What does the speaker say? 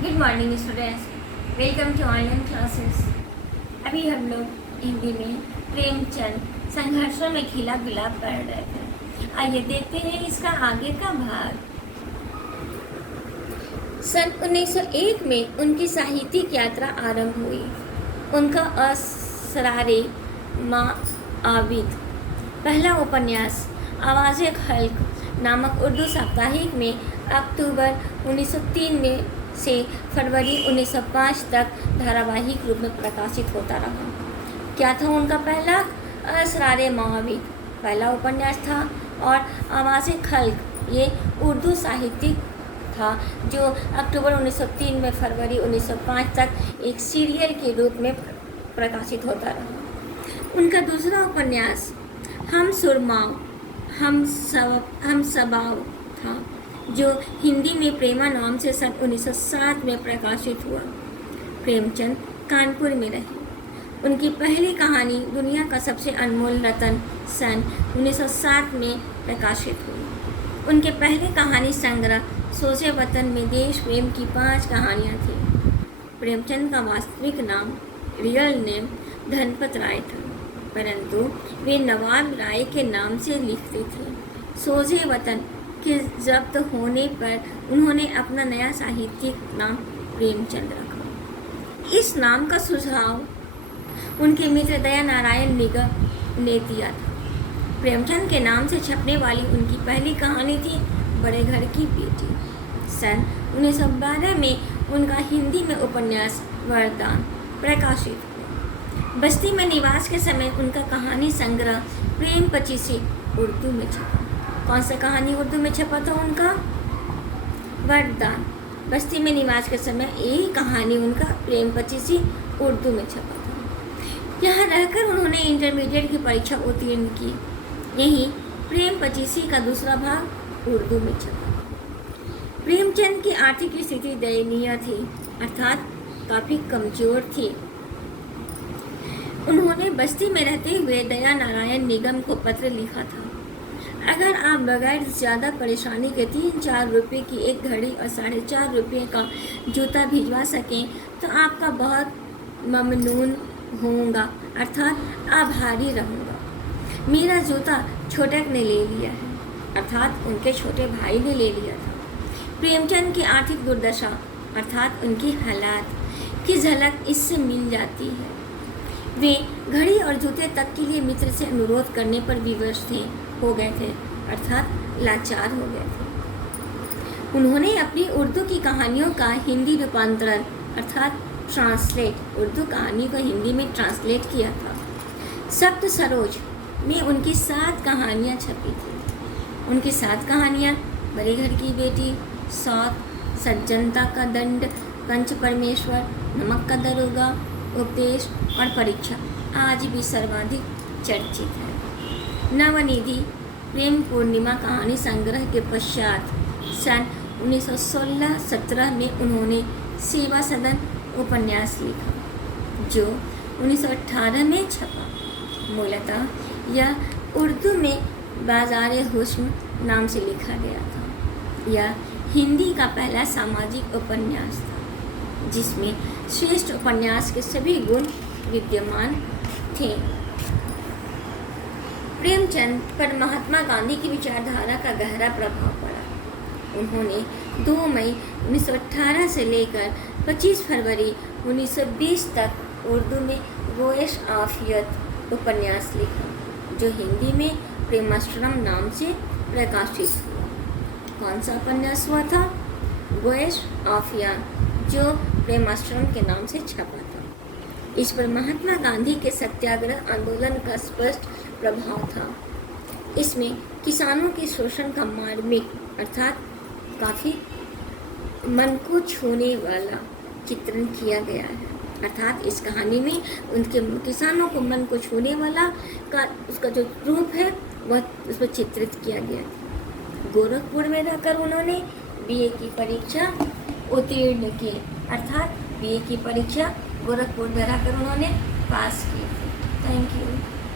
Good morning students, welcome to online classes. अभी हम लोग हिंदी में प्रेमचंद संघर्षों में खिला गुलाब पढ़ रहे थे। आइए देखते हैं इसका आगे का भाग। सन 1901 में उनकी साहित्यिक यात्रा आरंभ हुई। उनका असरारे माँ आबिद पहला उपन्यास आवाज़े खल्क नामक उर्दू साप्ताहिक में अक्टूबर 1903 में से फरवरी 1905 तक धारावाहिक रूप में प्रकाशित होता रहा। क्या था उनका पहला? असरारे माविद पहला उपन्यास था और आवाज़े खल्क ये उर्दू साहित्यिक था जो अक्टूबर 1903 में फरवरी 1905 तक एक सीरियल के रूप में प्रकाशित होता रहा। उनका दूसरा उपन्यास हम सुरमाओ हम सबाओ था जो हिंदी में प्रेमा नाम से सन 1907 में प्रकाशित हुआ। प्रेमचंद कानपुर में रहे। उनकी पहली कहानी दुनिया का सबसे अनमोल रतन सन 1907 में प्रकाशित हुई। उनके पहले कहानी संग्रह सोचे वतन में देश प्रेम की 5 कहानियाँ थीं। प्रेमचंद का वास्तविक नाम रियल नेम धनपत राय था, परंतु वे नवाब राय के नाम से लिखते थे। सोजे वतन के जब्त होने पर उन्होंने अपना नया साहित्यिक नाम प्रेमचंद रखा। इस नाम का सुझाव उनके मित्र दया नारायण निगम ने दिया था। प्रेमचंद के नाम से छपने वाली उनकी पहली कहानी थी बड़े घर की बेटी। सन 1912 में उनका हिंदी में उपन्यास वरदान प्रकाशित हुआ। बस्ती में निवास के समय उनका कहानी संग्रह प्रेम पचीसी उर्दू में छपा। कौन सा कहानी उर्दू में छपा था उनका? वरदान। बस्ती में निवास के समय यही कहानी उनका प्रेम पचीसी उर्दू में छपा था। यहाँ रहकर उन्होंने इंटरमीडिएट की परीक्षा उत्तीर्ण की। यही प्रेम पचीसी का दूसरा भाग उर्दू में छपा। प्रेमचंद की आर्थिक स्थिति दयनीय थी, अर्थात काफ़ी कमजोर थी। उन्होंने बस्ती में रहते हुए दया नारायण निगम को पत्र लिखा था, अगर आप बगैर ज़्यादा परेशानी के 3-4 रुपये की एक घड़ी और 4.5 रुपये का जूता भिजवा सकें तो आपका बहुत ममनून होऊंगा, अर्थात आभारी रहूँगा। मेरा जूता छोटक ने ले लिया है, अर्थात उनके छोटे भाई ने ले लिया था। प्रेमचंद की आर्थिक दुर्दशा अर्थात उनकी हालात की झलक इससे मिल जाती है। वे घड़ी और जूते तक के लिए मित्र से अनुरोध करने पर विवश हो गए थे, अर्थात लाचार हो गए थे। उन्होंने अपनी उर्दू की कहानियों का हिंदी रूपांतरण अर्थात ट्रांसलेट उर्दू कहानी को हिंदी में ट्रांसलेट किया था। सप्त सरोज में उनकी 7 कहानियाँ छपी थी। उनकी 7 कहानियाँ बड़े घर की बेटी, सौत, सज्जनता का दंड, कंच परमेश्वर, नमक का दरोगा, उपदेश और परीक्षा आज भी सर्वाधिक चर्चित है। नवनिधि प्रेम पूर्णिमा कहानी संग्रह के पश्चात सन 1916-17 में उन्होंने सेवा सदन उपन्यास लिखा जो 1918 में छपा। मूलतः यह उर्दू में बाज़ारे हुस्न नाम से लिखा गया था। यह हिंदी का पहला सामाजिक उपन्यास था जिसमें श्रेष्ठ उपन्यास के सभी गुण विद्यमान थे। प्रेमचंद पर महात्मा गांधी की विचारधारा का गहरा प्रभाव पड़ा। उन्होंने 2 मई 1918 से लेकर 25 फरवरी 1920 तक उर्दू में गोयश आफियत उपन्यास लिखा जो हिंदी में प्रेमाश्रम नाम से प्रकाशित हुआ। कौन सा उपन्यास हुआ था? गोयश आफिया जो प्रेमाश्रम के नाम से छपा था। इस पर महात्मा गांधी के सत्याग्रह आंदोलन का स्पष्ट प्रभाव था। इसमें किसानों के शोषण का मार्मिक अर्थात काफ़ी मन को छूने वाला चित्रण किया गया है। अर्थात इस कहानी में उनके किसानों को मन को छूने वाला का उसका जो रूप है वह उस पर चित्रित किया गया था। गोरखपुर में रहकर उन्होंने बीए की परीक्षा उत्तीर्ण की, अर्थात बीए की परीक्षा गोरखपुर में रहकर उन्होंने पास की थी। Thank you.